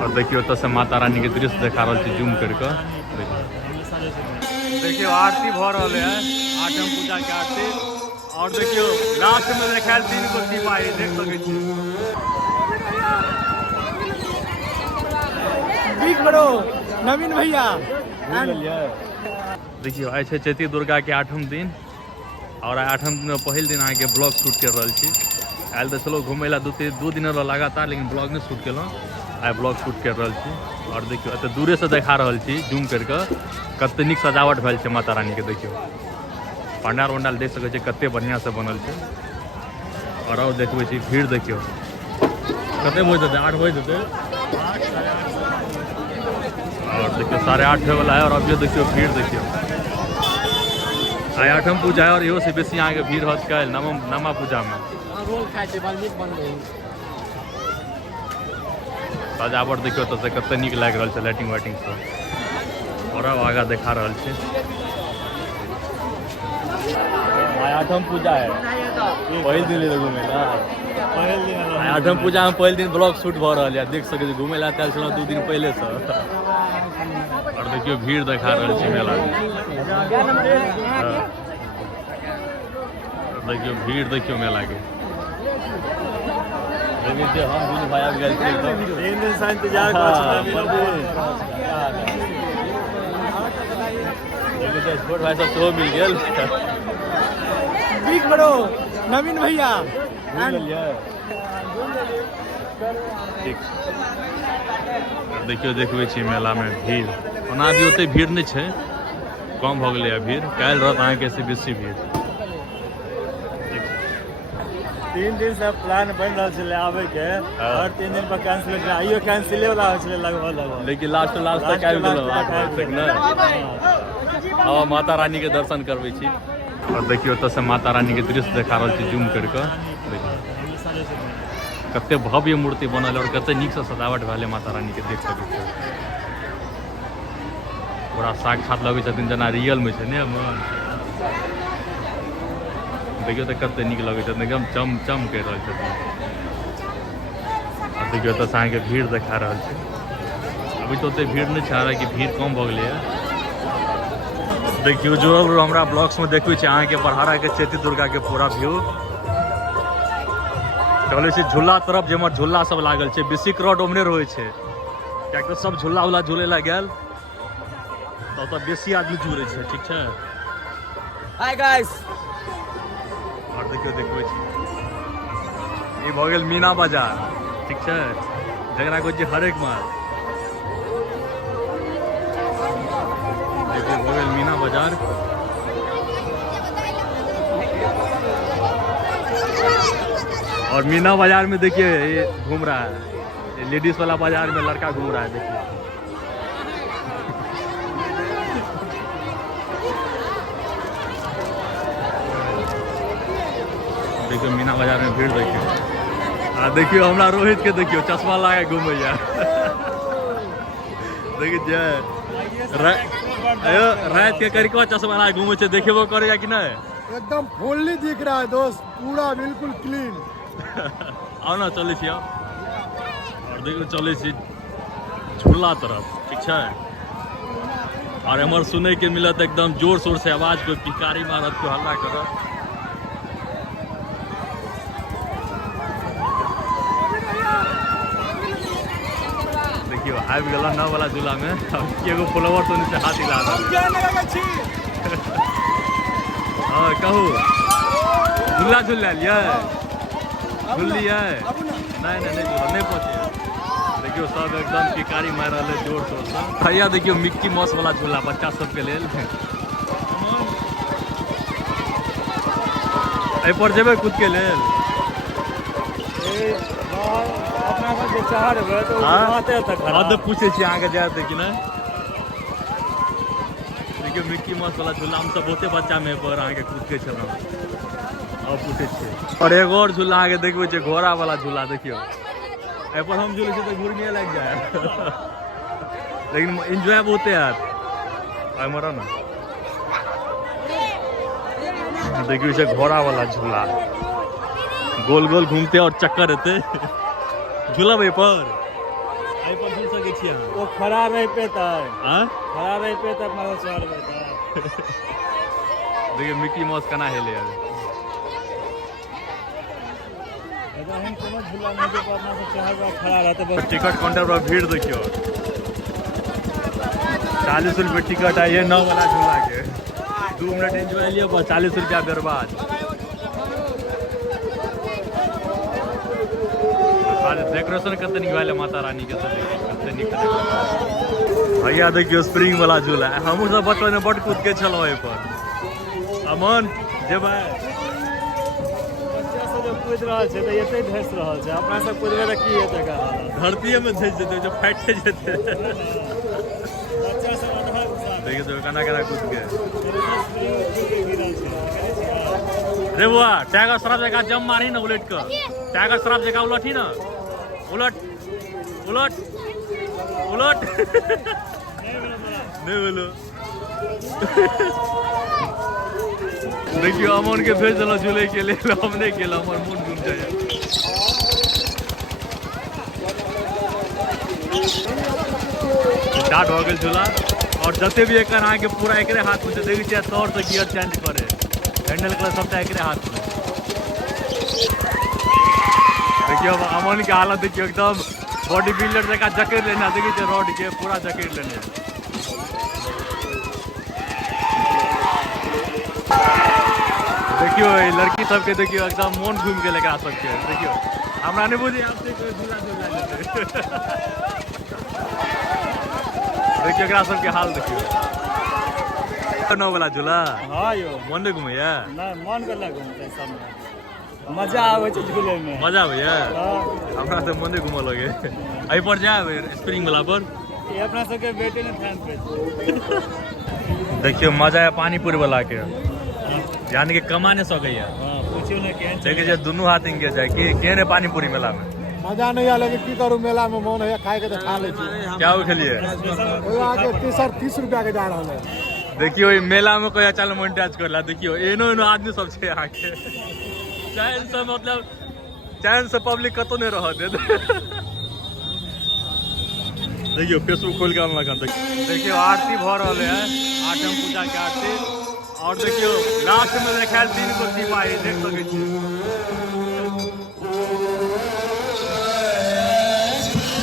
और देखियो तो से माता रानी के दृश्य देखा रहा छी जूम करके। देखियो आरती भ रहा है, आठम पूजा के आरती। और देखियो लास्ट में देखाल 3 गो सिपाही देख सके छी। बिग बड़ो नवीन भैया देखियो आइ छै चैती दुर्गा के 8म दिन। और 8म दिन पहिल दिन अहाँ के ब्लॉग शूट कर रहा छी। आयल तो चलो घूमे ला 2 दिन लगातार, लेकिन ब्लॉग नहीं शूट केलहुँ। आई ब्लॉग शूट कर रहा छी। और देखियो एत दूरे से देखा रहा छी जूम करके कते निक सजावट भेल छै माता रानी के। देखियो पंडाल वंडाल देख सके छी कते बढ़िया से बनल छै। और देखबे छी भीड़ देखियो कते बजे देते 8 बजे देते। और देखियो 8:30 होए वाला है। और अब ये देखियो भीड़ देखियो आई 8म पूजा है। और इहो से बेसी अहाँ के भीड़ होत काल नमा पूजा में। सजावट देखियो तो से कते निक लाग रहल छै लाइटिंग वाइटिंग सब। और अब आगा देखा रहल छै। आई 8म पूजा है, पहिल दिन घूमे ला। 8म पूजा में पहिल दिन ब्लॉग शूट भ रहल है, देख सके छी। घूमे ला आयल छलहुँ 2 दिन पहले से। और देखियो भीड़ देखा रहल छै मेला में। देखियो भीड़ देखियो मेला के। लेकिन हम दुनू भाई आबि गेल छी, 3 दिन से इंतजार कर लेकिन छोट भाई सब सेहो मिल गेल। बिग बड़ो नवीन भैया देखियो देखबे छी मेला में भीड़। ओना अभी ओते भीड़ नहीं छै, कम भ गेलै भीड़। काल्हि रहत अहाँ के से बेसी भीड़। 3 दिन से प्लान बन रहा है आवे के, और 3 दिन पर कैंसिल हो गया। आइयो कैंसिल वाला हो लगभग, लेकिन लास्ट तक आबि गेलहुँ 8 बजे तक ना। हाँ माता रानी के दर्शन करबे छी। और देखियो तो से माता रानी के दृश्य देखा रहा छी जूम करके। कते भव्य मूर्ति बनल और कते निक से सजावट भेल माता रानी के, देख सके छी। पूरा साक्षात लगे छथिन जना रियल में छै ने। देखियो तो कते निक लगे छथिन, एकदम चम चम कर रहल छथिन। और देखियो तो अहाँ के भीड़ देखा रहल छै। अभी तो ओते भीड़ नहीं छै, हालांकि भीड़ कम भ गेलै है। देखियो जो हमरा ब्लॉग्स में देखबे छी अहाँ के बड़हारा के चैती दुर्गा के पूरा व्यू। चले छी झूला तरफ, जेमर झूला सब लागल छै। बेसी क्राउड ओमने रहे छै, कियाकि तो सब झूला उला झूले ला गेल तो बेसी आदमी जुड़े छै। ठीक छै। Hi guys. और देखियो देखबे छी ई भ गेल मीना बाजार। ठीक छै, जकरा कहै छै हरेक माल। देखियो भ गेल मीना बाजार। और मीना बाजार में देखिए ये घूम रहा है, ये लेडीज वाला बाजार में लड़का घूम रहा है। देखिए देखियो मीना बाजार में भीड़ देखियो। देखियो हमरा रोहित के देखियो चश्मा लगा घूमे या। देखिए रात के करिकवा चश्मा लगा घूमे छै, देखेबो करे कि नहीं? एकदम फुल्ली दिख रहा है दोस्त, पूरा बिल्कुल क्लीन। आओ ना चले छी। और देखियो चले छी झूला तरफ। ठीक है। और हमार सुने के मिलत एकदम जोर शोर से आवाज, कोई पिकारी मारत, कोई हल्ला करत। देखियो आबि गेल नौ वाला झूला में। एगो फ्लावर तो नीचे हाथ हिला रहा है। हाँ कहू झूला झूल लिया? झूल लिया? नहीं पहुँचे। देखियो सब एकदम पिकारी मार रहा है जोर शोर से। भैया देखियो मिक्की माउस वाला झूला बच्चा सबके लेल। एहि पर जेबे कूद के लेल? पूछे छी अहाँ के जाए कि नहीं। देखियो मिक्की माउस वाला झूला हम सब बहुते बच्चा में पर अहाँ के कूद के छलहुँ। और पूछे छी। और एगो और झूला अहाँ के देखबे छै घोड़ा वाला झूला। देखियो एहि पर हम झूले छी तो घूर्णिया लग जाए, लेकिन एंजॉय बहुते है। मरा ना देखियो से घोड़ा वाला झूला, गोल गोल घूमते और चक्कर रहते। झूला पर झूल छी अहाँ वो खड़ा रह पेता है, हाँ खड़ा रह पेता अपना चढ़ पेता है। देखिए मिकी माउस केना हेले यार हम कोनो झूला नहीं के अपना से चढ़ के खड़ा रहते बस। टिकट काउंटर पर भीड़ देखियो 40 रुपये टिकट है ये 9 वाला झूला के 2 मिनट एंजॉय लियो बस 40 रुपया बर्बाद। डेकोरेशन करते निकले माता रानी के सब करते निकले भैया देखियो स्प्रिंग वाला झूला है हमहूँ सब बचपन में बड कूद के छलो पर अमन जेबै बच्चा सब जो कूद रहा है तो एते धस रहा है अपना सब कूदबे त की हेतै का धरतीये में धस जेतै जो फाटि जेतै बच्चा सब अधर देखिए तो केना केना कूद के गिरल छै। रे बुआ टाइगर श्रॉफ जगह जम मारी ना उलट के टाइगर श्रॉफ जगह उलटी ना उलट उलट उलट नहीं बोलो देखियो अमन के भेज दिलो झूले के लिए हम नहीं केला हमर मन घूम जाए स्टार्ट हो गेल झूला और जते भी एकर अहाँ के पूरा एकरे हाथ में देखै छियै तौर से गियर चेंज करे हैंडल कलर सबटा एकरे हाथ में देखियो अमन के हालत देखियो एकदम बॉडी बिल्डर जगह जकड़ लेना देखिए छियै रोड के पूरा जकड़ लेने देखियो ये लड़की सबके देखियो एकदम मन घूम के लेकर आ सकते हैं देखियो हमरा नहीं बुझे आपसे कोई झूला झूला देखियो एकरा सबके हाल देखियो 9 वाला झूला हां यो मन नहीं घूमैया ना मन करला घूमते सब में मजा आवे छै झूले में मजा आबैया हां हमरा तो मन नहीं घूमऽ लगे एहि पर जाए स्प्रिंग वाला पर ये अपना सबके बेटे ने फैन पे देखियो मजा है पानी पूरी वाला के यानी कि कमा नहीं सकैया हां पूछियो ने केहन देखिए जे दुनू हाथ इंगे जाए कि केने पानी पूरी मेला में मजा नहीं आया लेकिन की करूँ मेला में मन है खाए के तो खा ले छी। क्या हो खेलिए आगे 30 रुपया के जा रहा है। देखियो ई मेला में कोई चल मोनिटाइज करला देखियो एनो एनो आदमी सब छे यहाँ के चैन से मतलब चैन से पब्लिक कतो नहीं रह दे देखियो फेसबुक खोल के अनलक देखियो आरती भ रहले है आठम पूजा के आरती और देखियो लास्ट में देखाल 3 गो सिपाही देख सकै छी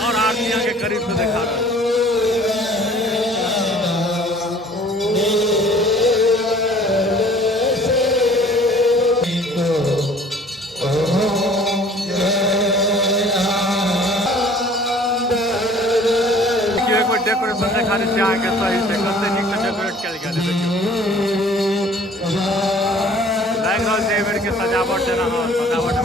और आरती के करीब से देखा रहा है डेकोरेशन देखा रहे आगे सही से कते नीक से डेकोरेट कल गेल देखियो लाइक रहल छै एहि बेर के सजावट जेना सजावट